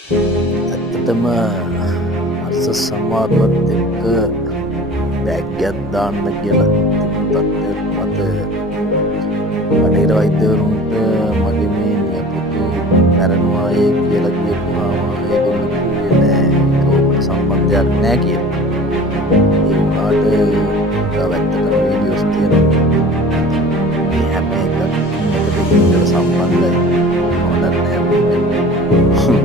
ඇත්තටම අර්ස සමාරුවත් එක්ක බැග්ගත් දාන්න කියලා තිබුණු තත්ත්වයක් මත බටහිර වෛද්‍යවරුන්ට මගේ මේ නියපොතු මැරෙනවායේ කියලා කියපුවාම ඒගොල්ලෝ කිව්වේ නෑ ඒක ඔබට සම්බන්ධයක් නෑ කියලා. ඒ වුණාට තව ඇත්තටම වීඩියෝස් තියෙනවා. මේ හැම එකක් එක දෙකකට සම්බන්ධයි. මොනවද නෑ.